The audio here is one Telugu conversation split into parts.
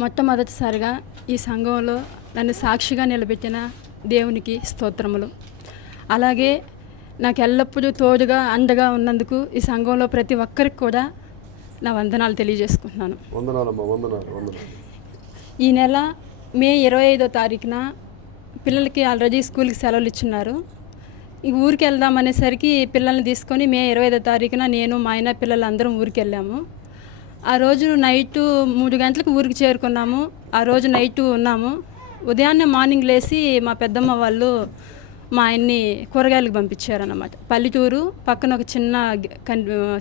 మొట్టమొదటిసారిగా ఈ సంఘంలో నన్ను సాక్షిగా నిలబెట్టిన దేవునికి స్తోత్రములు. అలాగే నాకు ఎల్లప్పుడూ తోడుగా అండగా ఉన్నందుకు ఈ సంఘంలో ప్రతి ఒక్కరికి కూడా నా వందనాలు తెలియజేసుకుంటున్నాను. ఈ నెల మే 25వ తారీఖున పిల్లలకి ఆల్రెడీ స్కూల్కి సెలవులు ఇచ్చున్నారు. ఈ ఊరికి వెళ్దామనేసరికి పిల్లల్ని తీసుకొని మే 25వ తారీఖున నేను మా ఆయన పిల్లలు అందరం ఊరికి వెళ్ళాము. ఆ రోజు నైటు 3 గంటలకు ఊరికి చేరుకున్నాము. ఆ రోజు నైటు ఉన్నాము. ఉదయాన్నే మార్నింగ్ లేచి మా పెద్దమ్మ వాళ్ళు మా ఆయన్ని కూరగాయలకు పంపించారన్నమాట. పల్లెటూరు పక్కన ఒక చిన్న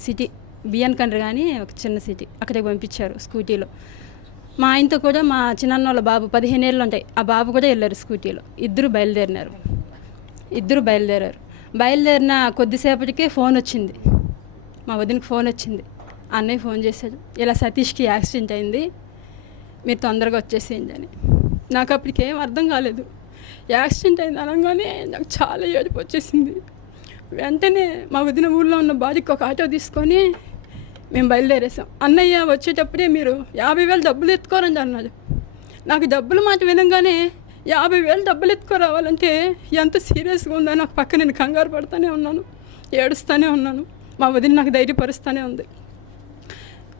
సిటీ, బియ్యన్ కండ్రి కానీ ఒక చిన్న సిటీ, అక్కడికి పంపించారు స్కూటీలో. మా ఆయనతో కూడా మా చిన్నన్న వాళ్ళ బాబు 15 ఏళ్ళు ఉంటాయి, ఆ బాబు కూడా వెళ్ళారు స్కూటీలో. ఇద్దరు బయలుదేరారు. బయలుదేరిన కొద్దిసేపటికే ఫోన్ వచ్చింది, మా వదినకి ఫోన్ వచ్చింది. అన్నయ్య ఫోన్ చేశాడు, ఇలా సతీష్కి యాక్సిడెంట్ అయింది, మీరు తొందరగా వచ్చేసేయండి అని. నాకు అప్పటికి ఏం అర్థం కాలేదు. యాక్సిడెంట్ అయింది అనగానే నాకు చాలా ఏడుపు వచ్చేసింది. వెంటనే మా వదిన ఊళ్ళో ఉన్న బాడీకి ఒక ఆటో తీసుకొని మేము బయలుదేరేసాం. అన్నయ్య వచ్చేటప్పుడే మీరు 50,000 డబ్బులు ఎత్తుకోరండి అన్నాడు. నాకు డబ్బులు మాట వినగానే 50,000 డబ్బులు ఎత్తుకోరావాలంటే ఎంత సీరియస్గా ఉందో నాకు పక్క నేను కంగారు పడుతూనే ఉన్నాను, ఏడుస్తూనే ఉన్నాను. మా వదిన నాకు ధైర్యపరుస్తూనే ఉంది.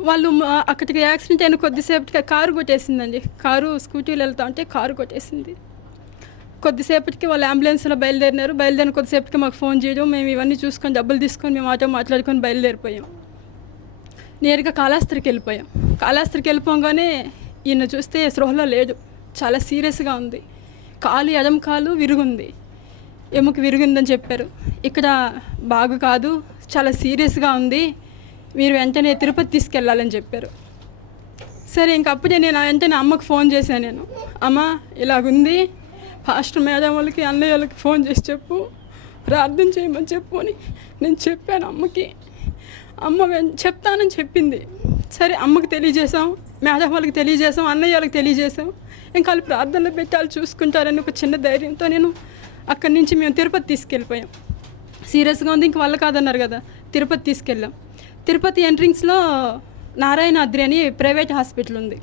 వాళ్ళు అక్కడికి యాక్సిడెంట్ అయిన కొద్దిసేపటికి కారు కొట్టేసిందండి. స్కూటీలో వెళ్తా ఉంటే కారు కొట్టేసింది. కొద్దిసేపటికి వాళ్ళు అంబులెన్స్లో బయలుదేరిన కొద్దిసేపటికి మాకు ఫోన్ చేయడం, మేము ఇవన్నీ చూసుకొని డబ్బులు తీసుకొని మేము ఆటో మాట్లాడుకొని బయలుదేరిపోయాం. నేరుగా కాళహస్తికి వెళ్ళిపోగానే ఈయన చూస్తే స్పృహలో లేడు, చాలా సీరియస్గా ఉంది. ఎడమ కాలు విరుగుంది, ఎముక విరిగిందని చెప్పారు. ఇక్కడ బాగు కాదు, చాలా సీరియస్గా ఉంది, మీరు వెంటనే తిరుపతి తీసుకెళ్ళాలని చెప్పారు. సరే ఇంకప్పుడే నేను వెంటనే అమ్మకు ఫోన్ చేశాను. నేను అమ్మ ఇలాగుంది, పాస్టర్ మేడం వాళ్ళకి అన్నయ్య వాళ్ళకి ఫోన్ చేసి చెప్పు, ప్రార్థన చేయమని చెప్పు అని నేను చెప్పాను అమ్మకి. అమ్మ చెప్తానని చెప్పింది. సరే అమ్మకి తెలియజేసాం, మేడం వాళ్ళకి తెలియజేసాం, అన్నయ్య వాళ్ళకి తెలియజేసాం. ఇంకా వాళ్ళు ప్రార్థనలో పెట్టి వాళ్ళు చూసుకుంటారని ఒక చిన్న ధైర్యంతో నేను అక్కడి నుంచి మేము తిరుపతి తీసుకెళ్ళిపోయాం. సీరియస్గా ఉంది, ఇంక వాళ్ళు కాదన్నారు కదా, తిరుపతి తీసుకెళ్ళాం. తిరుపతి ఎంట్రింగ్స్లో నారాయణాద్రి అని ప్రైవేట్ హాస్పిటల్ ఉంది.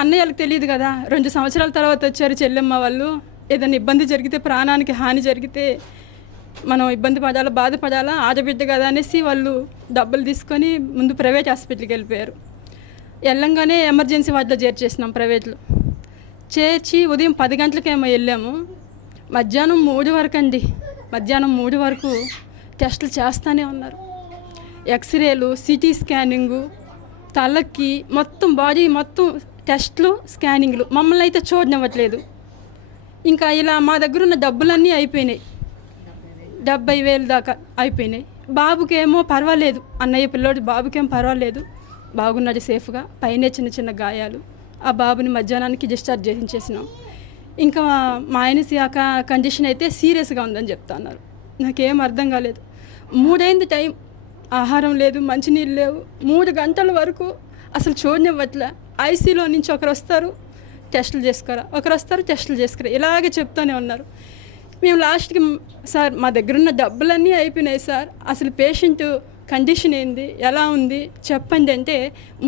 అన్నయ్య వాళ్ళకి తెలియదు కదా, 2 సంవత్సరాల తర్వాత వచ్చారు చెల్లెమ్మ వాళ్ళు. ఏదైనా ఇబ్బంది జరిగితే, ప్రాణానికి హాని జరిగితే మనం ఇబ్బంది పడాలా, బాధపడాలా, ఆడబిడ్డ కదా అనేసి వాళ్ళు డబ్బులు తీసుకొని ముందు ప్రైవేట్ హాస్పిటల్కి వెళ్ళిపోయారు. వెళ్ళంగానే ఎమర్జెన్సీ వార్డులో చేర్చేసినాం ప్రైవేట్లో. చేర్చి ఉదయం 10 గంటలకేమో వెళ్ళాము. మధ్యాహ్నం 3 వరకు టెస్టులు చేస్తూనే ఉన్నారు. ఎక్స్రేలు, సిటీ స్కానింగు, తలకి మొత్తం బాడీ మొత్తం టెస్టులు, స్కానింగ్లు. మమ్మల్ని అయితే చూడనివ్వట్లేదు. ఇంకా ఇలా మా దగ్గర ఉన్న డబ్బులన్నీ అయిపోయినాయి, 70,000 దాకా అయిపోయినాయి. బాబుకేమో పర్వాలేదు, అన్నయ్య పిల్లోడు బాబుకేం పర్వాలేదు, బాగున్నాడు సేఫ్గా, పైన చిన్న గాయాలు. ఆ బాబుని మధ్యాహ్నానికి డిశ్చార్జ్ చేయించేసినాం. ఇంకా మా ఆయన కండిషన్ అయితే సీరియస్గా ఉందని చెప్తున్నారు. నాకేం అర్థం కాలేదు. 3 అయింది టైం, ఆహారం లేదు, మంచినీళ్ళు లేవు. 3 గంటల వరకు అసలు చూడనివ్వట్లే. ఐసీలో నుంచి ఒకరు వస్తారు టెస్టులు చేసుకోరా, ఒకరు వస్తారు టెస్టులు చేసుకురా, ఇలాగే చెప్తూనే ఉన్నారు. మేము లాస్ట్కి సార్ మా దగ్గర ఉన్న డబ్బులన్నీ అయిపోయినాయి సార్, అసలు పేషెంట్ కండిషన్ ఏంది, ఎలా ఉంది చెప్పండి అంటే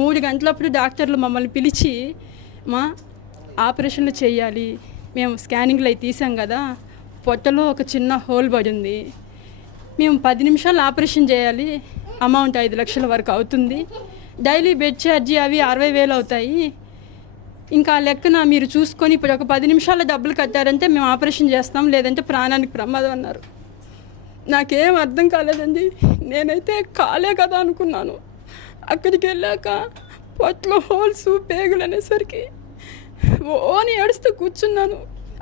3 గంటలప్పుడు డాక్టర్లు మమ్మల్ని పిలిచి మా ఆపరేషన్లు చేయాలి, మేము స్కానింగ్లు అవి తీసాం కదా, పొట్టలో ఒక చిన్న హోల్ పడింది, మేము 10 నిమిషాలు ఆపరేషన్ చేయాలి, అమౌంట్ 5 లక్షల వరకు అవుతుంది, డైలీ బెడ్ ఛార్జీ అవి 60,000 అవుతాయి, ఇంకా లెక్కన మీరు చూసుకొని ఇప్పుడు ఒక 10 నిమిషాల డబ్బులు కట్టారంటే మేము ఆపరేషన్ చేస్తాం, లేదంటే ప్రాణానికి ప్రమాదం అన్నారు. నాకేం అర్థం కాలేదండి. నేనైతే కాలే కదా అనుకున్నాను. అక్కడికి వెళ్ళాక పొట్టలో హోల్స్, పేగులు అనేసరికి ఓని ఏడుస్తూ కూర్చున్నాను.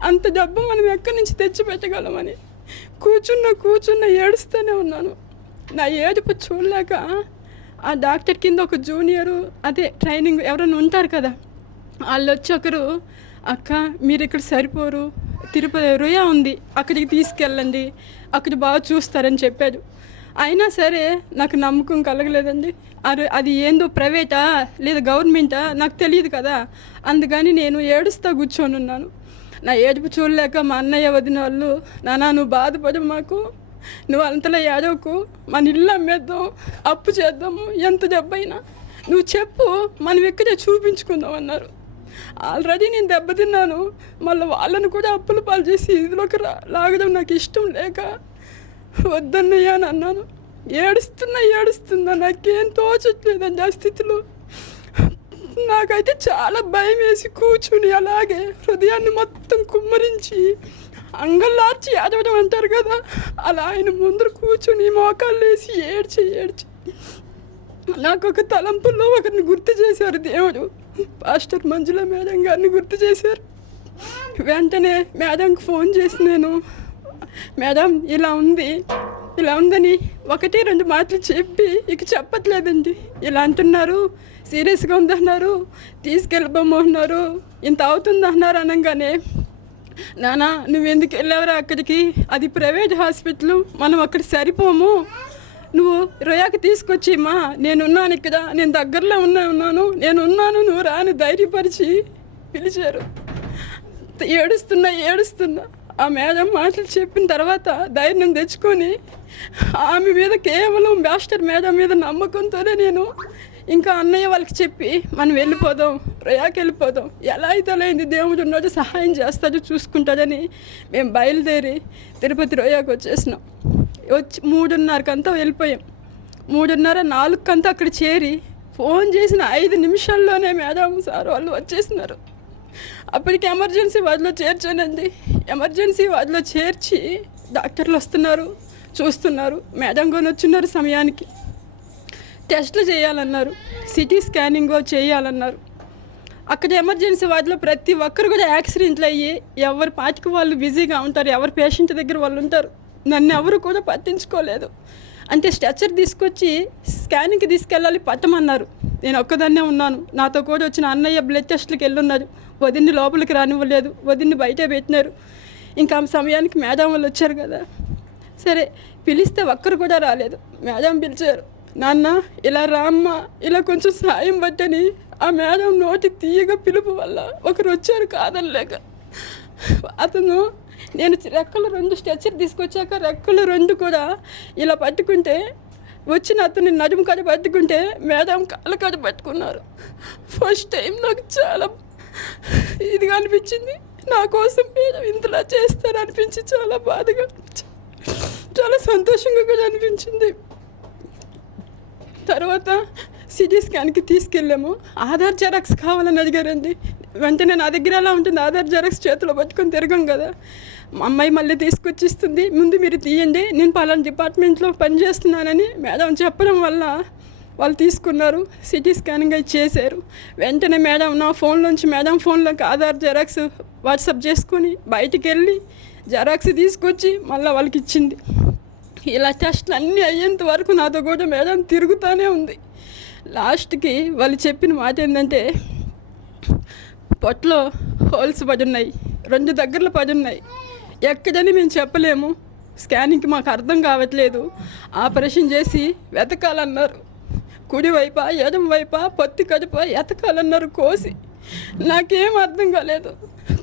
అంత డబ్బు మనం ఎక్కడి నుంచి తెచ్చి పెట్టగలమని కూర్చున్న ఏడుస్తూనే ఉన్నాను. నా ఏడుపు చూడలేక ఆ డాక్టర్ కింద ఒక జూనియరు, అదే ట్రైనింగ్ ఎవరైనా ఉంటారు కదా, వాళ్ళు వచ్చి ఒకరు, అక్క మీరు ఇక్కడ సరిపోరు, తిరుపతి రుయా ఉంది అక్కడికి తీసుకెళ్ళండి, అక్కడ బాగా చూస్తారని చెప్పాడు. అయినా సరే నాకు నమ్మకం కలగలేదండి. అది ఏందో ప్రైవేటా లేదా గవర్నమెంటా నాకు తెలియదు కదా, అందుకని నేను ఏడుస్తూ కూర్చొని ఉన్నాను. నా ఏడుపు చూడలేక మా అన్నయ్య వదిన వాళ్ళు, నాన్న నువ్వు బాధపడు, మాకు నువ్వు అంతలా ఏడవకు, మన ఇల్లు అమ్మేద్దాం, అప్పు చేద్దాము, ఎంత డబ్బైనా నువ్వు చెప్పు, మనం ఎక్కడే చూపించుకుందాం అన్నారు. ఆల్రెడీ నేను దెబ్బతిన్నాను, మళ్ళీ వాళ్ళను కూడా అప్పుల పాలు చేసి ఇదిలోకి లాగడం నాకు ఇష్టం లేక వద్దన్నయ్యా అని అన్నాను. ఏడుస్తున్నా నాకేం తోచట్లేదండి ఆ స్థితిలో. నాకైతే చాలా భయం వేసి కూర్చుని అలాగే హృదయాన్ని మొత్తం కుమ్మరించి అంగల్లార్చి ఏడవడం అంటారు కదా, అలా ఆయన ముందర కూర్చుని మోకాళ్ళు వేసి ఏడ్చి నాకు ఒక తలంపుల్లో ఒకరిని గుర్తు చేశారు దేవుడు. పాస్టర్ మంజుల మేడం గారిని గుర్తు చేశారు. వెంటనే మేడంకి ఫోన్ చేసి నేను, మేడం ఇలా ఉందని 1-2 మాటలు చెప్పి ఇక చెప్పట్లేదండి, ఇలా అంటున్నారు, సీరియస్గా ఉందన్నారు, తీసుకెళ్ళిపోమన్నారు, ఇంత అవుతుందన్నారు అనగానే, నానా నువ్వు ఎందుకు వెళ్ళావురా అక్కడికి, అది ప్రైవేట్ హాస్పిటల్, మనం అక్కడ సరిపోము, నువ్వు రొయాకి తీసుకొచ్చిమ్మా, నేనున్నాను ఇక్కడ, నేను దగ్గరలో ఉన్నాను, నువ్వు రాని ధైర్యపరిచి పిలిచారు. ఏడుస్తున్నా ఆ మేడం మాటలు చెప్పిన తర్వాత ధైర్యం తెచ్చుకొని ఆమె మీద కేవలం మాస్టర్ మేడం మీద నమ్మకంతోనే నేను ఇంకా అన్నయ్య వాళ్ళకి చెప్పి మనం వెళ్ళిపోదాం, రొయాకి వెళ్ళిపోదాం, ఎలా అయితే అయింది, దేవుడు ఉన్నట్టు సహాయం చేస్తాడు, చూసుకుంటాడని మేము బయలుదేరి తిరుపతి రొయాకి వచ్చేసినాం. వచ్చి 3:30కంతా వెళ్ళిపోయాం. 3:30-4కంతా అక్కడ చేరి ఫోన్ చేసిన 5 నిమిషాల్లోనే మేడం సార్ వాళ్ళు వచ్చేసినారు. అప్పటికి ఎమర్జెన్సీ వార్డులో చేర్చానండి. ఎమర్జెన్సీ వార్డులో చేర్చి డాక్టర్లు వస్తున్నారు, చూస్తున్నారు. మేడం కొని వచ్చినారు సమయానికి. టెస్టులు చేయాలన్నారు, సిటీ స్కానింగ్ చేయాలన్నారు. అక్కడ ఎమర్జెన్సీ వార్డులో ప్రతి ఒక్కరు కూడా యాక్సిడెంట్లు అయ్యి ఎవరి పాటికి వాళ్ళు బిజీగా ఉంటారు, ఎవరి పేషెంట్ దగ్గర వాళ్ళు ఉంటారు. నన్ను ఎవరు కూడా పట్టించుకోలేదు. అంటే స్ట్రెచర్ తీసుకొచ్చి స్కానింగ్కి తీసుకెళ్ళాలి, పట్టమన్నారు. నేను ఒక్కదాన్నే ఉన్నాను. నాతో కూడా వచ్చిన అన్నయ్య బ్లడ్ టెస్ట్లకు వెళ్ళున్నారు. వదిన్ని లోపలికి రానివ్వలేదు, వదిన్ని బయటే పెట్టినారు. ఇంకా సమయానికి మేడం వాళ్ళు వచ్చారు కదా, సరే పిలిస్తే ఒక్కరు కూడా రాలేదు. మేడం పిలిచారు, నాన్న ఇలా రామ్మ, ఇలా కొంచెం సాయం పట్టని. ఆ మేడం నోటి తీయగా పిలుపు వల్ల ఒకరు వచ్చారు కాదనలేక. అతను నేను రెక్కలు 2 స్ట్రెచర్ తీసుకొచ్చాక రెక్కలు 2 కూడా ఇలా పట్టుకుంటే, వచ్చిన అతని నడుము కాడ పట్టుకుంటే మేడం కాళ్ళ కాడ పట్టుకున్నారు. ఫస్ట్ టైం నాకు చాలా ఇదిగా అనిపించింది. నా కోసం మేడం ఇంతలా చేస్తారనిపించి చాలా బాధగా, చాలా సంతోషంగా కూడా అనిపించింది. తర్వాత సిటీ స్కాన్కి తీసుకెళ్ళాము. ఆధార్ జెరాక్స్ కావాలని అడిగారండి. వెంటనే నా దగ్గర ఎలా ఉంటుంది, ఆధార్ జెరాక్స్ చేతిలో పట్టుకొని తిరగం కదా. మా అమ్మాయి మళ్ళీ తీసుకొచ్చిస్తుంది, ముందు మీరు తీయండి, నేను పలానా డిపార్ట్మెంట్లో పనిచేస్తున్నానని మేడం చెప్పడం వల్ల వాళ్ళు తీసుకున్నారు. సిటీ స్కానింగ్ అయి చేశారు. వెంటనే మేడం నా ఫోన్లోంచి మేడం ఫోన్లోకి ఆధార్ జెరాక్స్ వాట్సాప్ చేసుకొని బయటికి వెళ్ళి జెరాక్స్ తీసుకొచ్చి మళ్ళీ వాళ్ళకి ఇచ్చింది. ఇలా టెస్ట్లు అన్నీ అయ్యేంత వరకు నాతో కూడా మేడం తిరుగుతూనే ఉంది. లాస్ట్కి వాళ్ళు చెప్పిన మాట ఏంటంటే, పొట్టలో హోల్స్ పడున్నాయి, 2 దగ్గరలో పడున్నాయి, ఎక్కడని మేము చెప్పలేము, స్కానింగ్కి మాకు అర్థం కావట్లేదు, ఆపరేషన్ చేసి వెతకాలన్నారు. కుడి వైపా ఎడమ వైపా పొత్తి కడుప ఎతకాలన్నారు కోసి. నాకేం అర్థం కాలేదు,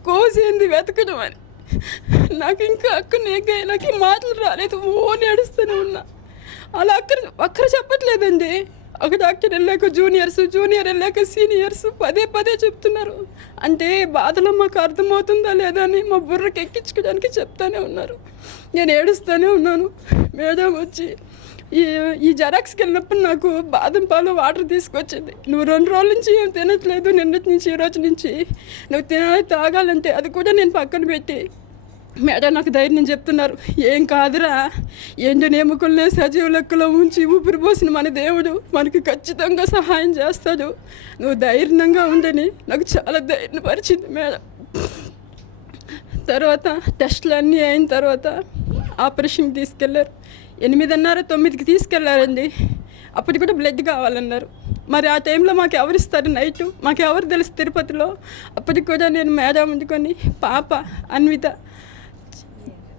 కోసి ఏంది వెతకడం అని. నాకు ఇంకా నాకు మాటలు రాలేదు, ఏడుస్తూనే ఉన్నా. అలా ఒక్కరు చెప్పట్లేదండి. ఒక డాక్టర్ వెళ్ళాక జూనియర్ వెళ్ళాక సీనియర్స్ పదే చెప్తున్నారు. అంటే బాధలో మాకు అర్థమవుతుందా లేదా అని మా బుర్రకి ఎక్కించుకోవడానికి చెప్తానే ఉన్నారు. నేను ఏడుస్తూనే ఉన్నాను. మేడం వచ్చి ఈ జెరాక్స్కి వెళ్ళినప్పుడు నాకు బాదం పాలు వాటర్ తీసుకొచ్చింది. నువ్వు 2 రోజుల నుంచి ఏం తినట్లేదు, నిన్నటి నుంచి ఈ రోజు నుంచి నువ్వు తాగాలంటే అది కూడా నేను పక్కన పెట్టి మేడం నాకు ధైర్యం చెప్తున్నారు. ఏం కాదురా, ఎండిన ఎముకలనే సజీవ లెక్కలో ఉంచి ఊపిరి పోసిన మన దేవుడు మనకి ఖచ్చితంగా సహాయం చేస్తాడు, నువ్వు ధైర్యంగా ఉండని నాకు చాలా ధైర్యపరిచింది మేడం. తర్వాత టెస్టులు అన్నీ అయిన తర్వాత ఆపరేషన్కి తీసుకెళ్ళారు. 8:30-9కి తీసుకెళ్లారండి. అప్పటికి కూడా బ్లడ్ కావాలన్నారు. మరి ఆ టైంలో మాకు ఎవరు ఇస్తారు, నైట్ మాకు ఎవరు తెలుసు తిరుపతిలో. అప్పటికి కూడా నేను మేడం అందుకొని పాప అన్విత,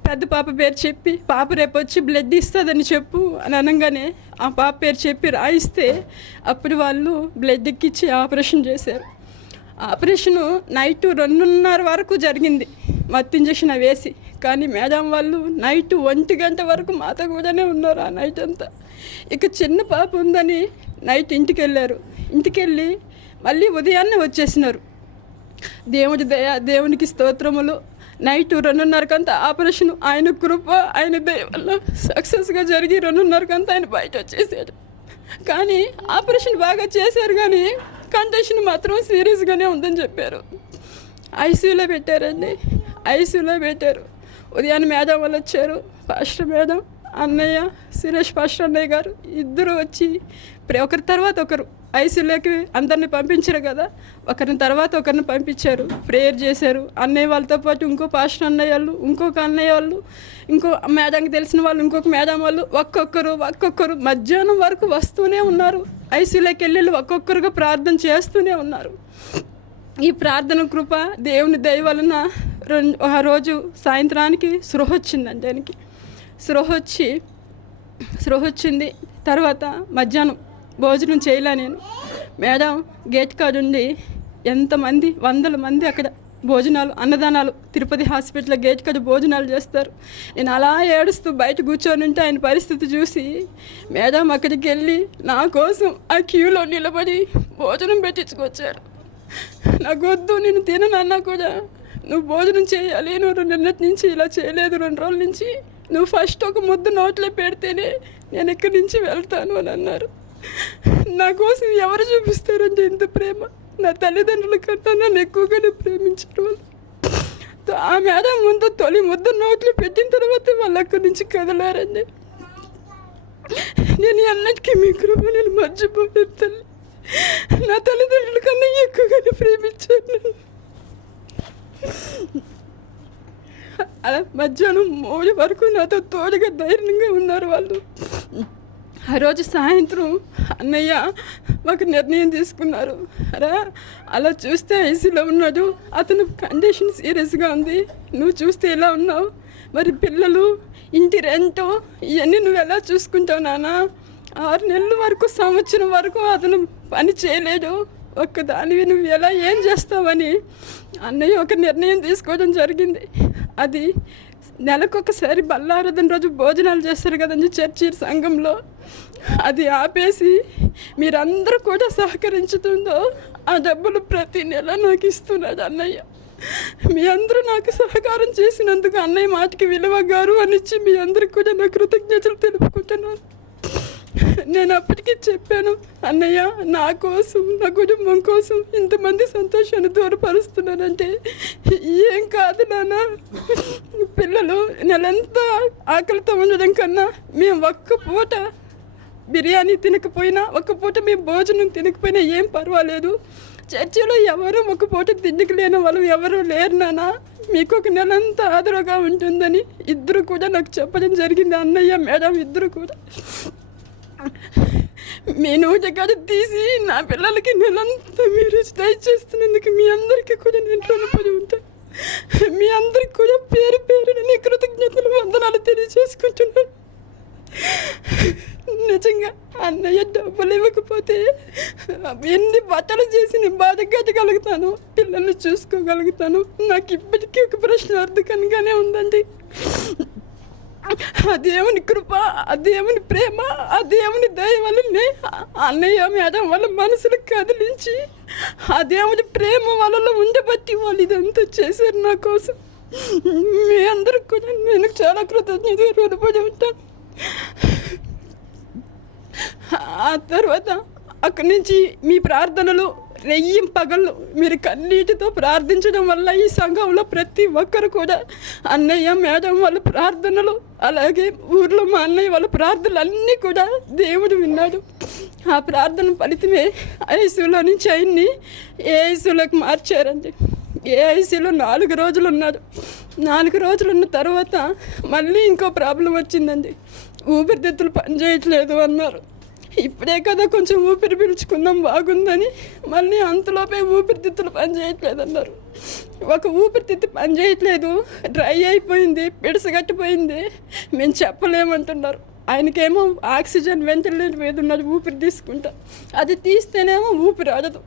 పెద్ద పాప పేరు చెప్పి, పాప రేపు వచ్చి బ్లడ్ ఇస్తుందని చెప్పు అని అనగానే ఆ పాప పేరు చెప్పి రాయిస్తే అప్పుడు వాళ్ళు బ్లడ్ ఎక్కించి ఆపరేషన్ చేశారు. ఆపరేషను నైట్ 2:30 వరకు జరిగింది మత్తు ఇంజక్షన్ వేసి. కానీ మేడం వాళ్ళు నైట్ 1 గంట వరకు మాతో కూడానే ఉన్నారు ఆ నైట్ అంతా. ఇక చిన్న పాప ఉందని నైట్ ఇంటికి వెళ్ళారు. ఇంటికెళ్ళి మళ్ళీ ఉదయాన్నే వచ్చేసినారు. దేవుడి దయ, దేవునికి స్తోత్రములు. Night 2:30 operation. ఆయన కృప, ఆయన దయ వల్ల సక్సెస్గా జరిగి 2:30 ఆయన బయట వచ్చేసాడు. కానీ ఆపరేషన్ బాగా చేశారు, కానీ కండిషన్ మాత్రం సీరియస్గానే ఉందని చెప్పారు. ఐసీయూలో పెట్టారండి, ఐసీయూలో పెట్టారు. ఉదయాన్నే మేడం వాళ్ళు వచ్చారు, పాస్టర్ మేడం, అన్నయ్య, సురేష్ పాస్టర్ అన్నయ్య గారు ఇద్దరు వచ్చి ఒకరి తర్వాత ఒకరు ఐసీయూలోకి అందరిని పంపించారు కదా, ఒకరిని తర్వాత ఒకరిని పంపించారు, ప్రేయర్ చేశారు. అన్నయ్య వాళ్ళతో పాటు ఇంకో పాస్టర్ అన్నయ్య వాళ్ళు, ఇంకొక అన్నయ్య వాళ్ళు, ఇంకో మేడంకి తెలిసిన వాళ్ళు, ఇంకొక మేడం వాళ్ళు ఒక్కొక్కరు మధ్యాహ్నం వరకు వస్తూనే ఉన్నారు. ఐసీయూలోకి వెళ్ళి ఒక్కొక్కరుగా ప్రార్థన చేస్తూనే ఉన్నారు. ఈ ప్రార్థన కృప, దేవుని దయ వలన ఆ రోజు సాయంత్రానికి స్పృహ వచ్చిందండి. ఆయనకి స్పృహ వచ్చింది. తర్వాత మధ్యాహ్నం భోజనం చేయలే నేను. మేడం గేట్ కాడ ఉండి ఎంతమంది 100 మంది అక్కడ భోజనాలు, అన్నదానాలు, తిరుపతి హాస్పిటల్ గేట్ కాడ భోజనాలు చేస్తారు. నేను అలా ఏడుస్తూ బయట కూర్చొని ఉంటే ఆయన పరిస్థితి చూసి మేడం అక్కడికి వెళ్ళి నా కోసం ఆ క్యూలో నిలబడి భోజనం పెట్టించుకొచ్చారు. నాకు వద్దు, నేను తిననన్నా కూడా నువ్వు భోజనం చేయాలి, నువ్వు నిన్నటి నుంచి ఇలా చేయలేదు, 2 రోజుల నుంచి, నువ్వు ఫస్ట్ ఒక ముద్దు నోట్లో పెడితేనే నేను ఇక్కడి నుంచి వెళ్తాను అని అన్నారు. నా కోసం ఎవరు చూపిస్తారంటే ఇంత ప్రేమ? నా తల్లిదండ్రుల కన్నా నన్ను ఎక్కువగానే ప్రేమించారు వాళ్ళు. ఆ మేడం ముందు తొలి ముద్దు నోట్లో పెట్టిన తర్వాత వాళ్ళు అక్కడి నుంచి కదలారండి. నేను అన్నిటికీ మీ కృప నేను మర్చిపోలేదు తల్లి. నా తల్లిదండ్రుల కన్నా ఎక్కువగానే ప్రేమించాను. అలా మధ్యాహ్నం 3 వరకు నాతో తోడుగా ధైర్యంగా ఉన్నారు వాళ్ళు. ఆ రోజు సాయంత్రం అన్నయ్య మాకు నిర్ణయం తీసుకున్నారు. అలా చూస్తే ఐసీలో ఉన్నాడు, అతను కండిషన్ సీరియస్గా ఉంది, నువ్వు చూస్తే ఎలా ఉన్నావు, మరి పిల్లలు, ఇంటి రెంటు ఇవన్నీ నువ్వు ఎలా చూసుకుంటావు నాన్న? 6 నెలల వరకు, సంవత్సరం వరకు అతను పని చేయలేడు, ఒక్కదానివి నువ్వు ఎలా ఏం చేస్తావని అన్నయ్య ఒక నిర్ణయం తీసుకోవడం జరిగింది. అది నెలకొకసారి బల్లారాధన రోజు భోజనాలు చేస్తారు కదండి చర్చి సంఘంలో, అది ఆపేసి మీరందరూ కూడా సహకరించుతుందో ఆ డబ్బులు ప్రతి నెల నాకు ఇస్తున్నాడు అన్నయ్య. మీ అందరూ నాకు సహకారం చేసినందుకు అన్నయ్య మాటకి విలువ గారు అనిచ్చి మీ అందరికి కూడా నా కృతజ్ఞతలు తెలుపుకుంటున్నాను. నేను అప్పటికీ చెప్పాను, అన్నయ్య నా కోసం, నా కుటుంబం కోసం ఇంతమంది సంతోషాన్ని దూరపరుస్తున్నానంటే ఏం కాదు నాన్న. పిల్లలు నెలంతా ఆకలితో ఉండడం కన్నా మేము ఒక్క పూట బిర్యానీ తినకపోయినా, ఒక్క పూట మేము భోజనం తినకపోయినా ఏం పర్వాలేదు. చర్చిలో ఎవరు ఒక పూట తిండికి లేని వాళ్ళు ఎవరు లేరు నాన్న, మీకు ఒక నెలంతా ఆదరగా ఉంటుందని ఇద్దరు కూడా నాకు చెప్పడం జరిగింది. అన్నయ్య మేడం ఇద్దరు కూడా మీ నోటి కాడ తీసి నా పిల్లలకి నెలంతా మీరు దయచేస్తున్నందుకు మీ అందరికీ కూడా నేను రుణపడి ఉంటాను. మీ అందరికి కూడా పేరు పేరుని కృతజ్ఞతలు, వందనాలు తెలియజేసుకుంటున్నాను. నిజంగా అన్నయ్య డబ్బులు ఇవ్వకపోతే ఎన్ని బట్టలు చేసి నేను బాధ కట్టగలుగుతాను, పిల్లల్ని చూసుకోగలుగుతాను. నాకు ఇప్పటికీ ఒక ప్రశ్న అర్థకంగానే ఉందండి. ఆ దేవుని కృప, ఆ దేవుని ప్రేమ, ఆ దేవుని దయ వల్లనే అన్నయ్య మేడం వాళ్ళ మనసులు కదిలించి ఆ దేవుని ప్రేమ వాళ్ళలో ఉండబట్టి వాళ్ళు ఇదంతా చేశారు నా కోసం. మీ అందరికి కూడా నేను చాలా కృతజ్ఞతగా రుణపడి ఉంటాను. ఆ తర్వాత అక్కడి నుంచి మీ ప్రార్థనలు పగళ్ళు మీరు కన్నీటితో ప్రార్థించడం వల్ల ఈ సంఘంలో ప్రతి ఒక్కరు కూడా అన్నయ్య మేడం వాళ్ళ ప్రార్థనలు, అలాగే ఊర్లో మా అన్నయ్య వాళ్ళ ప్రార్థనలు అన్నీ కూడా దేవుడు విన్నాడు. ఆ ప్రార్థన ఫలితమే ఐసీయూలో నుంచి ఆయన్ని ఏఐసీయూలోకి మార్చారండి. ఏఐసీలో 4 రోజులు ఉన్నాడు. 4 రోజులు ఉన్న తర్వాత మళ్ళీ ఇంకో ప్రాబ్లం వచ్చిందండి. ఊపిరితిత్తులు పనిచేయట్లేదు అన్నారు. ఇప్పుడే కదా కొంచెం ఊపిరి పీల్చుకుందాం బాగుందని, మళ్ళీ అంతలోపే ఊపిరితిత్తులు పనిచేయట్లేదు అన్నారు. ఒక ఊపిరితిత్తు పనిచేయట్లేదు, డ్రై అయిపోయింది, పిడసగట్టిపోయింది, మేము చెప్పలేమంటున్నారు. ఆయనకేమో ఆక్సిజన్ వెంటిలేటర్ మీద ఉన్నది, ఊపిరి తీసుకుంటా, అది తీస్తేనేమో ఊపిరి ఆడదు.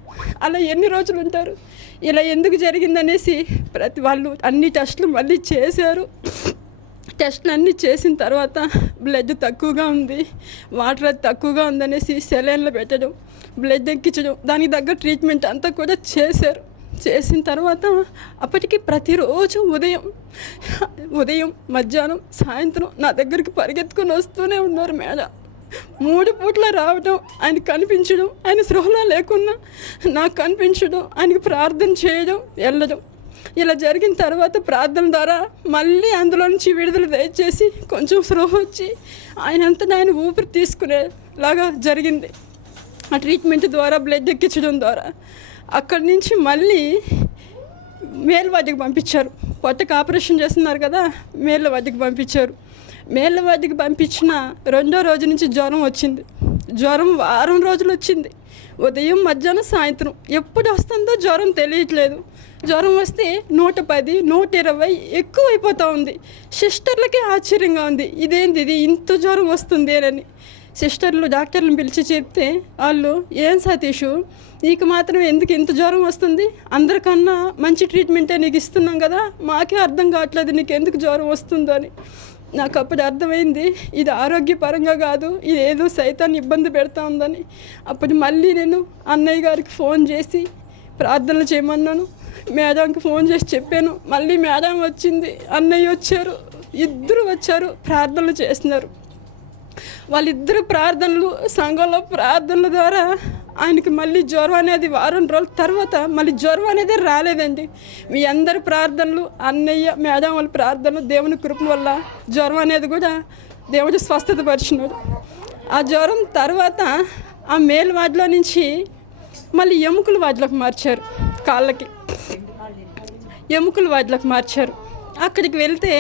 అలా ఎన్ని రోజులు ఉంటారు? ఇలా ఎందుకు జరిగిందనేసి ప్రతి వాళ్ళు అన్ని టెస్టులు మళ్ళీ చేశారు. టెస్ట్లు అన్నీ చేసిన తర్వాత బ్లడ్ తక్కువగా ఉంది, వాటర్ అది తక్కువగా ఉందనేసి సెలైన్లో పెట్టడం, బ్లడ్ ఎక్కించడం, దానికి తగ్గ ట్రీట్మెంట్ అంతా కూడా చేశారు. చేసిన తర్వాత అప్పటికి ప్రతిరోజు ఉదయం మధ్యాహ్నం సాయంత్రం నా దగ్గరికి పరిగెత్తుకొని వస్తూనే ఉన్నారు మేడం. 3 పూట్ల రావడం, ఆయన కనిపించడం, ఆయన స్పృహలో లేకున్నా నాకు కనిపించడం, ఆయనకి ప్రార్థన చేయడం, వెళ్ళడం. ఇలా జరిగిన తర్వాత ప్రార్థన ద్వారా మళ్ళీ అందులో నుంచి విడుదల దయచేసి కొంచెం స్పృహ వచ్చి ఆయన ఊపిరి తీసుకునేలాగా జరిగింది. ఆ ట్రీట్మెంట్ ద్వారా, బ్లడ్ ఎక్కించడం ద్వారా అక్కడి నుంచి మళ్ళీ మేల్వాడికి పంపించారు. పొట్టకి ఆపరేషన్ చేస్తున్నారు కదా, మేల్వాడికి పంపించారు. మేల్వాడికి పంపించిన 2వ రోజు నుంచి జ్వరం వచ్చింది. జ్వరం వారం రోజులు వచ్చింది. ఉదయం మధ్యాహ్నం సాయంత్రం ఎప్పుడు వస్తుందో జ్వరం తెలియట్లేదు. జ్వరం వస్తే 110, 120 ఎక్కువైపోతూ ఉంది. సిస్టర్లకే ఆశ్చర్యంగా ఉంది, ఇదేంది ఇది ఇంత జ్వరం వస్తుంది అని. సిస్టర్లు డాక్టర్లను పిలిచి చెప్తే వాళ్ళు, ఏం సతీషు నీకు మాత్రం ఎందుకు ఇంత జ్వరం వస్తుంది, అందరికన్నా మంచి ట్రీట్మెంటే నీకు ఇస్తున్నాం కదా, మాకే అర్థం కావట్లేదు నీకు ఎందుకు జ్వరం వస్తుందో అని. నాకు అప్పుడు అర్థమైంది, ఇది ఆరోగ్యపరంగా కాదు, ఇది ఏదో సైతాన్ని ఇబ్బంది పెడతా ఉందని. అప్పుడు మళ్ళీ నేను అన్నయ్య గారికి ఫోన్ చేసి ప్రార్థనలు చేయమన్నాను. మేడంకి ఫోన్ చేసి చెప్పాను. మళ్ళీ మేడం వచ్చింది, అన్నయ్య వచ్చారు, ఇద్దరు వచ్చారు, ప్రార్థనలు చేస్తున్నారు. వాళ్ళిద్దరు ప్రార్థనలు, సంఘంలో ప్రార్థనల ద్వారా ఆయనకి మళ్ళీ జ్వరం అనేది వారం రోజుల తర్వాత మళ్ళీ జ్వరం అనేది రాలేదండి. మీ అందరి ప్రార్థనలు, అన్నయ్య మేడం వాళ్ళ ప్రార్థనలు, దేవుని కృప వల్ల జ్వరం అనేది కూడా దేవుడు స్వస్థత పరిచినాడు. ఆ జ్వరం తర్వాత ఆ మేల్ వార్డులో నుంచి మళ్ళీ ఎముకల వార్డులోకి మార్చారు. కాళ్ళకి ఎముకల వార్డులోకి మార్చారు. అక్కడికి వెళ్తే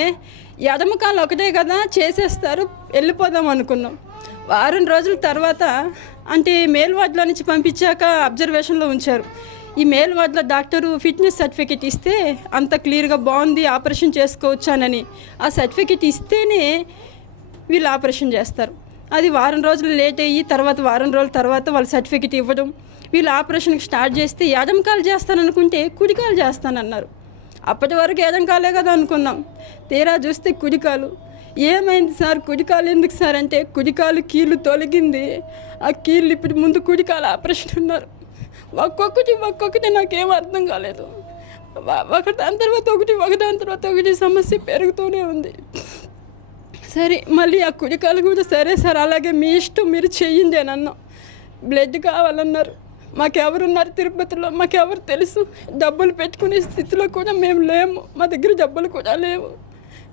ఎడమ కాళ్ళు ఒకటే కదా చేసేస్తారు, వెళ్ళిపోదాం అనుకున్నాం. వారం రోజుల తర్వాత అంటే మేల్ వార్డులో నుంచి పంపించాక అబ్జర్వేషన్లో ఉంచారు. ఈ మేల్ వార్డులో డాక్టరు ఫిట్నెస్ సర్టిఫికేట్ ఇస్తే అంత క్లియర్గా బాగుంది, ఆపరేషన్ చేసుకోవచ్చానని. ఆ సర్టిఫికేట్ ఇస్తేనే వీళ్ళు ఆపరేషన్ చేస్తారు. అది వారం రోజులు లేట్ అయ్యి తర్వాత వారం రోజుల తర్వాత వాళ్ళు సర్టిఫికేట్ ఇవ్వడం, వీళ్ళు ఆపరేషన్కి స్టార్ట్ చేస్తే ఎడమ కాలు చేస్తాననుకుంటే కుడి కాలు చేస్తానన్నారు. అప్పటి వరకు ఎడమ కాలే కదా అనుకున్నాం. తీరా చూస్తే కుడికాలు. ఏమైంది సార్, కుడికాలు ఎందుకు సార్ అంటే, కుడికాలు కీళ్ళు తొలగింది, ఆ కీళ్ళు ఇప్పుడు ముందు కుడికాలు ఆపరేషన్ ఉన్నారు. ఒక్కొక్కటి నాకేం అర్థం కాలేదు. ఒకదాని తర్వాత ఒకటి సమస్య పెరుగుతూనే ఉంది. సరే మళ్ళీ ఆ కుడికాలు కూడా సరే సార్ అలాగే మీ ఇష్టం, మీరు చెయ్యండి అని అన్నాం. బ్లడ్ కావాలన్నారు. మాకెవరున్నారు తిరుపతిలో, మాకెవరు తెలుసు, డబ్బులు పెట్టుకునే స్థితిలో కూడా మేము లేము, మా దగ్గర డబ్బులు కూడా లేవు.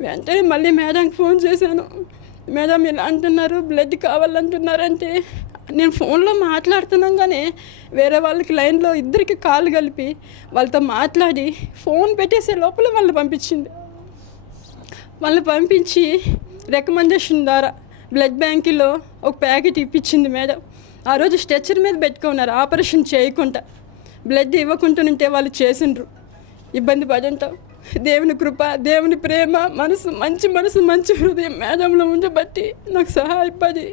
వెంటనే మళ్ళీ మేడంకి ఫోన్ చేశాను. మేడం ఇలా అంటున్నారు, బ్లడ్ కావాలంటున్నారంటే, నేను ఫోన్లో మాట్లాడుతున్నాగానే వేరే వాళ్ళకి లైన్లో ఇద్దరికి కాల్ కలిపి వాళ్ళతో మాట్లాడి ఫోన్ పెట్టేసే లోపల వాళ్ళని పంపించి రికమెండేషన్ ద్వారా బ్లడ్ బ్యాంకులో ఒక ప్యాకెట్ ఇప్పించింది మేడం. ఆ రోజు స్ట్రెచ్చర్ మీద పెట్టుకున్నారు, ఆపరేషన్ చేయకుండా. బ్లడ్ ఇవ్వకుండానంటే వాళ్ళు చేసిండ్రు, ఇబ్బంది పడి ఉంటాం. దేవుని కృప, దేవుని ప్రేమ, మంచి హృదయం మేడంలో ఉండబట్టి నాకు సహాయపడి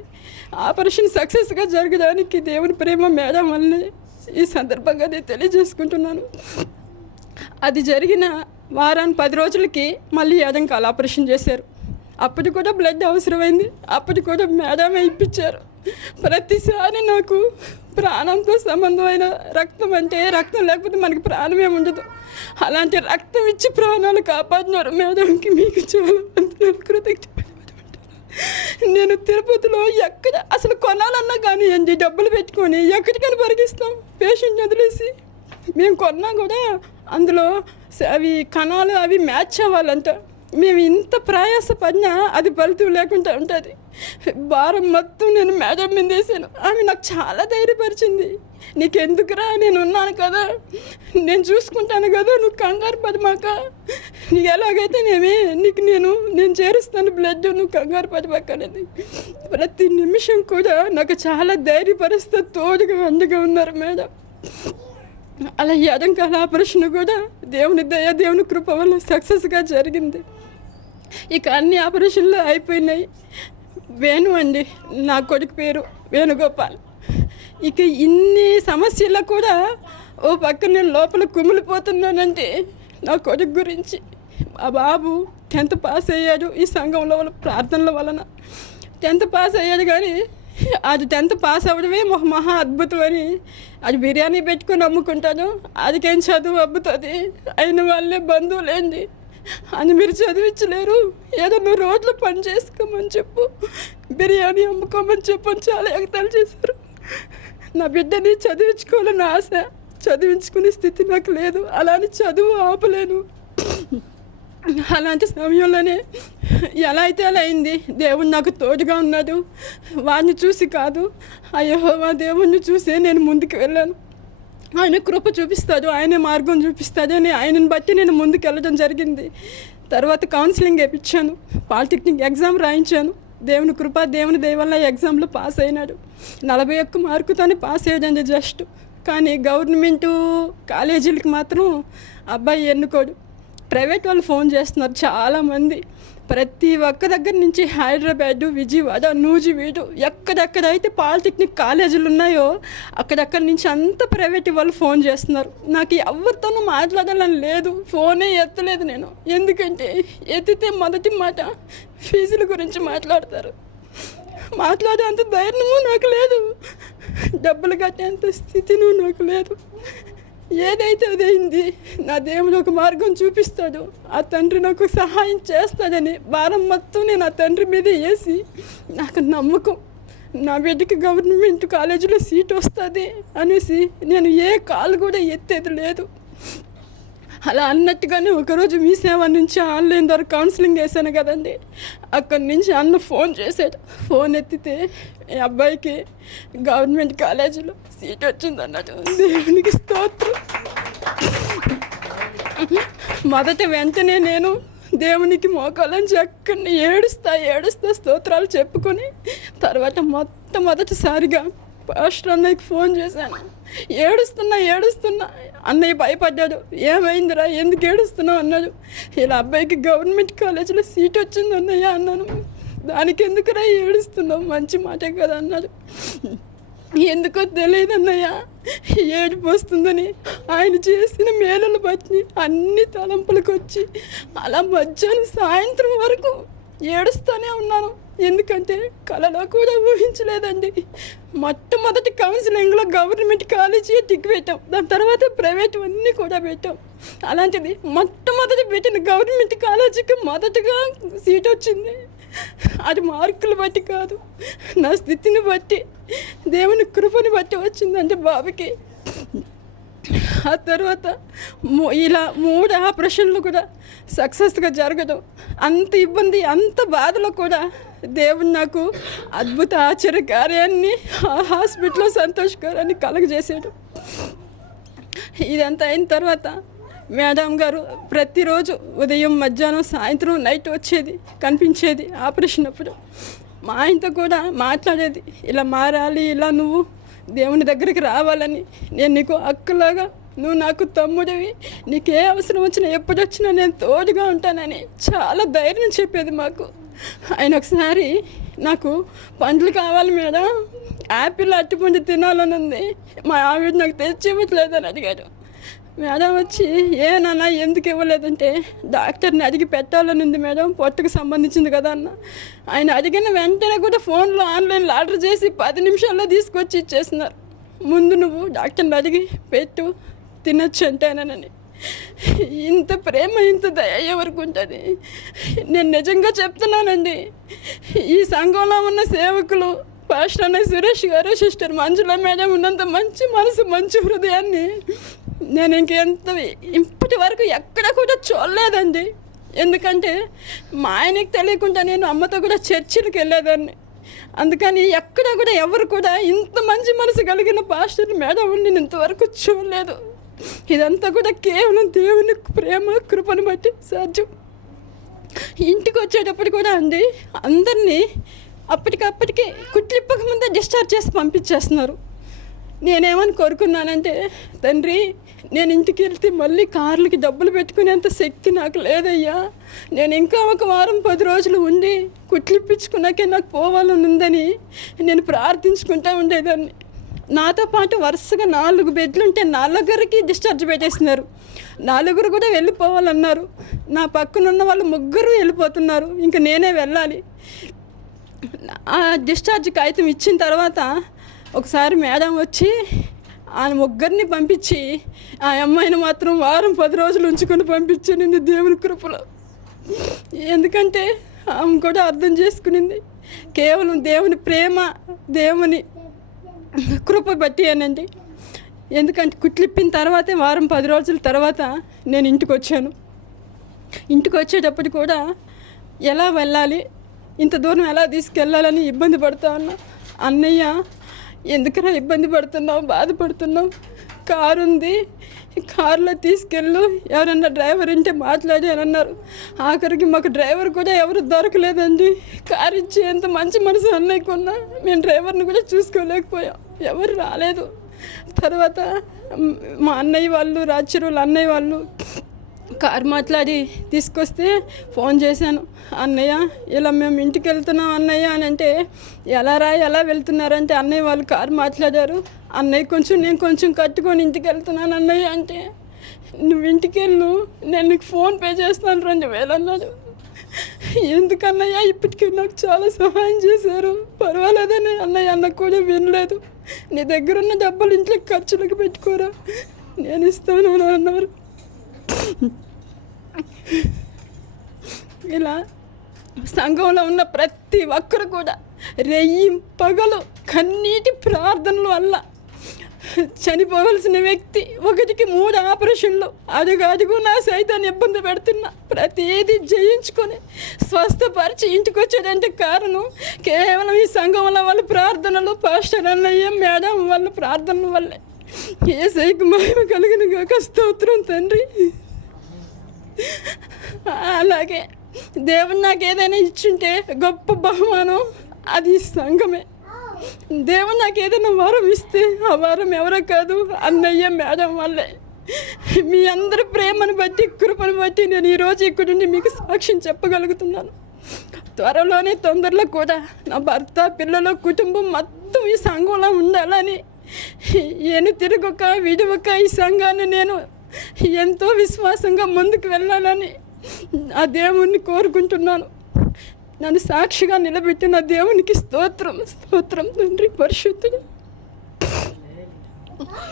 ఆపరేషన్ సక్సెస్గా జరగడానికి దేవుని ప్రేమ మేడం వల్లనే ఈ సందర్భంగా నేను తెలియజేసుకుంటున్నాను. అది జరిగిన వారానికి 10 రోజులకి మళ్ళీ ఎడంకాలు ఆపరేషన్ చేశారు. అప్పటి కూడా బ్లడ్ అవసరమైంది, అప్పటి కూడా మేడమే ఇప్పించారు. ప్రతిసారి నాకు ప్రాణంతో సంబంధమైన రక్తం అంటే, రక్తం లేకపోతే మనకి ప్రాణమే ఉండదు. అలాంటి రక్తం ఇచ్చి ప్రాణాలు కాపాడినారు మేడంకి. మీకు చాలా కృతజ్ఞతలు. నేను తిరుపతిలో ఎక్కడ అసలు కొనాలన్నా కానివ్వండి, డబ్బులు పెట్టుకొని ఎక్కడికైనా పరిగిస్తాం పేషెంట్ వదిలేసి. మేము కొన్నా కూడా అందులో అవి కణాలు అవి మ్యాచ్ అవ్వాలంట. మేము ఇంత ప్రయాసపడినా అది ఫలితం లేకుండా ఉంటుంది. భారం మొత్తం నేను మేడం మీద వేసాను. ఆమె నాకు చాలా ధైర్యపరిచింది. నీకెందుకురా, నేను ఉన్నాను కదా, నేను చూసుకుంటాను కదా, నువ్వు కంగారు పడమాక, నీకు ఎలాగైతే నేను చేరుస్తాను బ్లడ్, నువ్వు కంగారు పడమాక అనేది. ప్రతి నిమిషం కూడా నాకు చాలా ధైర్యపరుస్తూ తోడుగా అండగా ఉన్నారు మేడం. అలా ఎడంకాల ఆపరేషన్ కూడా దేవుని దయ, దేవుని కృప వల్ల సక్సెస్గా జరిగింది. ఇక అన్ని ఆపరేషన్లు అయిపోయినాయి. వేణు అండి నా కొడుకు పేరు, వేణుగోపాల్. ఇక ఇన్ని సమస్యలు కూడా ఓ పక్క నేను లోపల కుమిలిపోతున్నానంటే నా కొడుకు గురించి. ఆ బాబు 10th పాస్ అయ్యాడు ఈ సంఘంలో వాళ్ళ ప్రార్థనల వలన. 10th పాస్ అయ్యాడు, కానీ అది 10th పాస్ అవ్వడమే ఒక మహా అద్భుతం అని అది బిర్యానీ పెట్టుకొని అమ్ముకుంటాను, అదికేం చదువు అబ్బుతుంది, అయిన వాళ్ళే బంధువులేండి అని మీరు చదివించలేరు, ఏదో నువ్వు రోడ్లో పని చేసుకోమని చెప్పు, బిర్యానీ అమ్ముకోమని చెప్పని చాలా ఎగతాలు చేశారు. నా బిడ్డని చదివించుకోవాలని ఆశ, చదివించుకునే స్థితి నాకు లేదు, అలానే చదువు ఆపలేను. అలాంటి సమయంలోనే ఎలా అయితే అలా అయింది, దేవుడు నాకు తోడుగా ఉన్నాడు. వాడిని చూసి కాదు, యెహోవా దేవుణ్ణి చూసే నేను ముందుకు వెళ్ళాను. ఆయన కృప చూపిస్తాడు, ఆయనే మార్గం చూపిస్తాడు అని ఆయనను బట్టి నేను ముందుకు వెళ్ళడం జరిగింది. తర్వాత కౌన్సిలింగ్ వేయించాను, పాలిటెక్నిక్ ఎగ్జామ్ రాయించాను. దేవుని కృప, దేవుని దయ వల్ల ఎగ్జామ్లో పాస్ అయినాడు. 41 మార్కుతోనే పాస్ అయ్యాడండి జస్ట్. కానీ గవర్నమెంటు కాలేజీలకి మాత్రం అబ్బాయి ఎన్నుకోడు. ప్రైవేట్ వాళ్ళు ఫోన్ చేస్తున్నారు చాలామంది, ప్రతి ఒక్క దగ్గర నుంచి హైదరాబాదు, విజయవాడ, నూజివీడు, ఎక్కడెక్కడైతే పాలిటెక్నిక్ కాలేజీలు ఉన్నాయో అక్కడక్కడి నుంచి అంత ప్రైవేట్ వాళ్ళు ఫోన్ చేస్తున్నారు. నాకు ఎవరితోనూ మాట్లాడాలని లేదు, ఫోనే ఎత్తలేదు నేను. ఎందుకంటే ఎత్తితే మొదటి మాట ఫీజుల గురించి మాట్లాడతారు, మాట్లాడే అంత ధైర్యము నాకు లేదు, డబ్బులు కట్టేంత స్థితిను నాకు లేదు. ఏదైతే అదైంది, నా దేవుడు ఒక మార్గం చూపిస్తాడు, ఆ తండ్రి నాకు సహాయం చేస్తాడని భారం మొత్తం నేను ఆ తండ్రి మీద వేసి, నాకు నమ్మకం నా బిడ్డకి గవర్నమెంట్ కాలేజీలో సీట్ వస్తుంది అనేసి నేను ఏ కాలు కూడా ఎత్తేది లేదు. అలా అన్నట్టుగానే ఒకరోజు మీ సేవ నుంచి ఆన్లైన్ ద్వారా కౌన్సిలింగ్ చేశాను కదండి, అక్కడి నుంచి అన్న ఫోన్ చేశాడు. ఫోన్ ఎత్తితే ఈ అబ్బాయికి గవర్నమెంట్ కాలేజీలో సీట్ వచ్చింది అన్నట్టు. దేవునికి స్తోత్రం. మొదట వెంటనే నేను దేవునికి మోకాలని చక్కని ఏడుస్తా స్తోత్రాలు చెప్పుకొని, తర్వాత మొట్టమొదటిసారిగా పాస్టర్ అన్నయ్యకి ఫోన్ చేశాను. ఏడుస్తున్నా అన్నయ్య భయపడ్డాడు. ఏమైందిరా, ఎందుకు ఏడుస్తున్నావు అన్నాడు. ఇలా అబ్బాయికి గవర్నమెంట్ కాలేజీలో సీట్ వచ్చింది అన్నయ్య అన్నాను. దానికి ఎందుకురా ఏడుస్తున్నావు, మంచి మాటే కదా అన్నాడు. ఎందుకో తెలియదు అన్నయ్య, ఏడుపు వస్తుందని ఆయన చేసిన మేలులు బట్టి అన్ని తలంపులకు వచ్చి అలా మధ్యాహ్నం సాయంత్రం వరకు ఏడుస్తూనే ఉన్నాను. ఎందుకంటే కళలో కూడా ఊహించలేదండి. మొట్టమొదటి కౌన్సిలింగ్లో గవర్నమెంట్ కాలేజీ టిక్ పెట్టాం, దాని తర్వాత ప్రైవేట్ అన్నీ కూడా పెట్టాం. అలాంటిది మొట్టమొదటి పెట్టిన గవర్నమెంట్ కాలేజీకి మొదటగా సీట్ వచ్చింది. అది మార్కులు బట్టి కాదు, నా స్థితిని బట్టి, దేవుని కృపని బట్టి వచ్చిందంటే బాబుకి. ఆ తర్వాత ఇలా 3 ఆపరేషన్లు కూడా సక్సెస్గా జరగదు. అంత ఇబ్బంది, అంత బాధలో కూడా దేవుడు నాకు అద్భుత ఆశ్చర్య కార్యాన్ని ఆ హాస్పిటల్లో సంతోషకరాన్ని కలగజేశాడు. ఇదంతా అయిన తర్వాత మేడం గారు ప్రతిరోజు ఉదయం, మధ్యాహ్నం, సాయంత్రం, నైట్ వచ్చేది, కనిపించేది ఆపరేషన్ అప్పుడు. మా ఆయనతో కూడా మాట్లాడేది, ఇలా మారాలి, ఇలా నువ్వు దేవుని దగ్గరికి రావాలని, నేను నీకు అక్కలాగా, నువ్వు నాకు తమ్ముడివి, నీకే అవసరం వచ్చినా ఎప్పుడు వచ్చినా నేను తోడుగా ఉంటానని చాలా ధైర్యం చెప్పేది మాకు. ఆయన ఒకసారి నాకు పండ్లు కావాలి మేడం, యాపిల్, అరటిపండు తినాలని ఉంది, మా ఆవిడ నాకు తెచ్చి ఇవ్వట్లేదని అడిగాడు. మేడం వచ్చి, ఏ నాన్న ఎందుకు ఇవ్వలేదంటే, డాక్టర్ని అడిగి పెట్టాలని ఉంది మేడం, పొట్టకు సంబంధించింది కదా అన్న. ఆయన అడిగిన వెంటనే కూడా ఫోన్లో ఆన్లైన్లో ఆర్డర్ చేసి 10 నిమిషాల్లో తీసుకొచ్చి ఇచ్చేస్తున్నారు. ముందు నువ్వు డాక్టర్ని అడిగి పెట్టు, తినచ్చు అంటేనని. ఇంత ప్రేమ, ఇంత దయ ఎవరికి ఉంటుంది? నేను నిజంగా చెప్తున్నానండి, ఈ సంఘంలో ఉన్న సేవకులు, పాస్టర్ అన్న సురేష్ గారు, సిస్టర్ మంజుల మేడం ఉన్నంత మంచి మనసు, మంచి హృదయాన్ని నేను ఇప్పటి వరకు ఎక్కడ కూడా చూడలేదండి. ఎందుకంటే మా ఆయనకి తెలియకుండా నేను అమ్మతో కూడా చర్చిలకు వెళ్ళేదాన్ని. అందుకని ఎక్కడ కూడా ఎవరు కూడా ఇంత మంచి మనసు కలిగిన పాస్టర్ మేడం నేను ఇంతవరకు చూడలేదు. ఇదంతా కూడా కేవలం దేవుని ప్రేమ, కృపను బట్టి సాధ్యం. ఇంటికి వచ్చేటప్పుడు కూడా అండి, అందరినీ అప్పటికప్పటికి కుట్లిప్పక ముందే డిశ్చార్జ్ చేసి పంపించేస్తున్నారు. నేనేమని కోరుకున్నానంటే, తండ్రి నేను ఇంటికి వెళ్తే మళ్ళీ కార్లకి డబ్బులు పెట్టుకునేంత శక్తి నాకు లేదయ్యా, నేను ఇంకా 1 వారం 10 రోజులు ఉండి కుట్లిప్పించుకున్నాకే నాకు పోవాలని ఉందని నేను ప్రార్థించుకుంటూ ఉండేదాన్ని. నాతో పాటు వరుసగా 4 బెడ్లు ఉంటే 4 డిశ్చార్జ్ పెట్టేస్తున్నారు. 4 కూడా వెళ్ళిపోవాలన్నారు. నా పక్కన ఉన్న వాళ్ళు 3 వెళ్ళిపోతున్నారు. ఇంకా నేనే వెళ్ళాలి. ఆ డిశ్చార్జ్ కాగితం ఇచ్చిన తర్వాత ఒకసారి మేడం వచ్చి ఆ 3 పంపించి ఆ అమ్మాయిని మాత్రం వారం 10 రోజులు ఉంచుకొని పంపించానండి దేవుని కృపలో. ఎందుకంటే ఆమె కూడా అర్థం చేసుకునింది కేవలం దేవుని ప్రేమ, దేవుని కృప బట్టి అనండి. ఎందుకంటే కుట్లిప్పిన తర్వాతే వారం 10 రోజుల తర్వాత నేను ఇంటికి వచ్చాను. ఇంటికి వచ్చేటప్పుడు కూడా ఎలా వెళ్ళాలి, ఇంత దూరం ఎలా తీసుకెళ్ళాలని ఇబ్బంది పడుతూ ఉన్నా. అన్నయ్య ఎందుకలా ఇబ్బంది పడుతున్నావు, బాధపడుతున్నావు, కారు ఉంది, కారులో తీసుకెళ్ళు, ఎవరన్నా డ్రైవర్ ఉంటే మాట్లాడి అని అన్నారు. ఆఖరికి మాకు డ్రైవర్ కూడా ఎవరు దొరకలేదండి. కారు ఇచ్చి ఎంత మంచి మనసు అన్నయ్యకున్నా మేము డ్రైవర్ని కూడా చూసుకోలేకపోయాం, ఎవరు రాలేదు. తర్వాత మా అన్నయ్య వాళ్ళు, రాచరువులు అన్నయ్య వాళ్ళు కారు మాట్లాడి తీసుకొస్తే ఫోన్ చేశాను. అన్నయ్య ఇలా మేము ఇంటికి వెళ్తున్నాం అన్నయ్య అని అంటే, ఎలా వెళ్తున్నారంటే అన్నయ్య వాళ్ళు కారు మాట్లాడారు. అన్నయ్య కొంచెం, నేను కొంచెం కట్టుకొని ఇంటికి వెళ్తున్నాను అన్నయ్య అంటే, నువ్వు ఇంటికి వెళ్ళు, నేను నీకు ఫోన్ పే చేస్తాను 2000 అన్నాడు. ఎందుకన్నయ్య ఇప్పటికీ నాకు చాలా సహాయం చేశారు, పర్వాలేదని అన్నయ్య అన్న కూడా వినలేదు. నీ దగ్గర ఉన్న డబ్బులు ఇంట్లో ఖర్చులకు పెట్టుకోరా, నేను ఇస్తాను అని అన్నారు. ఇలా సంఘంలో ఉన్న ప్రతి ఒక్కరు కూడా రెయ్యి పగలు కన్నీటి ప్రార్థనల వల్ల చనిపోవలసిన వ్యక్తి 1కి 3 ఆపరేషన్లు, అడుగు నా సైతాన్ని ఇబ్బంది పెడుతున్నా ప్రతిదీ జయించుకొని స్వస్థపరిచి ఇంటికి వచ్చేదంటే కారణం కేవలం ఈ సంఘంలో వాళ్ళ ప్రార్థనలు, పాస్టర్ అన్నయ్య మేడం వాళ్ళ ప్రార్థనల వల్లే. యేసయ్యకు మహిమ కలిగిన గాక, స్తోత్రం తండ్రి. అలాగే దేవుడు నాకు ఏదైనా ఇచ్చుంటే గొప్ప బహుమానం అది ఈ సంఘమే. దేవుడు నాకు ఏదైనా వరం ఇస్తే ఆ వరం ఎవరో కాదు, అన్నయ్య మేడం వల్లే. మీ అందరి ప్రేమను బట్టి, కృపను బట్టి నేను ఈరోజు ఇక్కడ నుండి మీకు సాక్ష్యం చెప్పగలుగుతున్నాను. త్వరలోనే, తొందరలో కూడా నా భర్త, పిల్లలు, కుటుంబం మొత్తం ఈ సంఘంలో ఉండాలని, తిరగక విడవక ఈ సంఘాన్ని నేను ఎంతో విశ్వాసంగా ముందుకు వెళ్ళాలని ఆ దేవుణ్ణి కోరుకుంటున్నాను. నన్ను సాక్షిగా నిలబెట్టిన దేవునికి స్తోత్రం, స్తోత్రం తండ్రి, పరిశుద్ధుడు.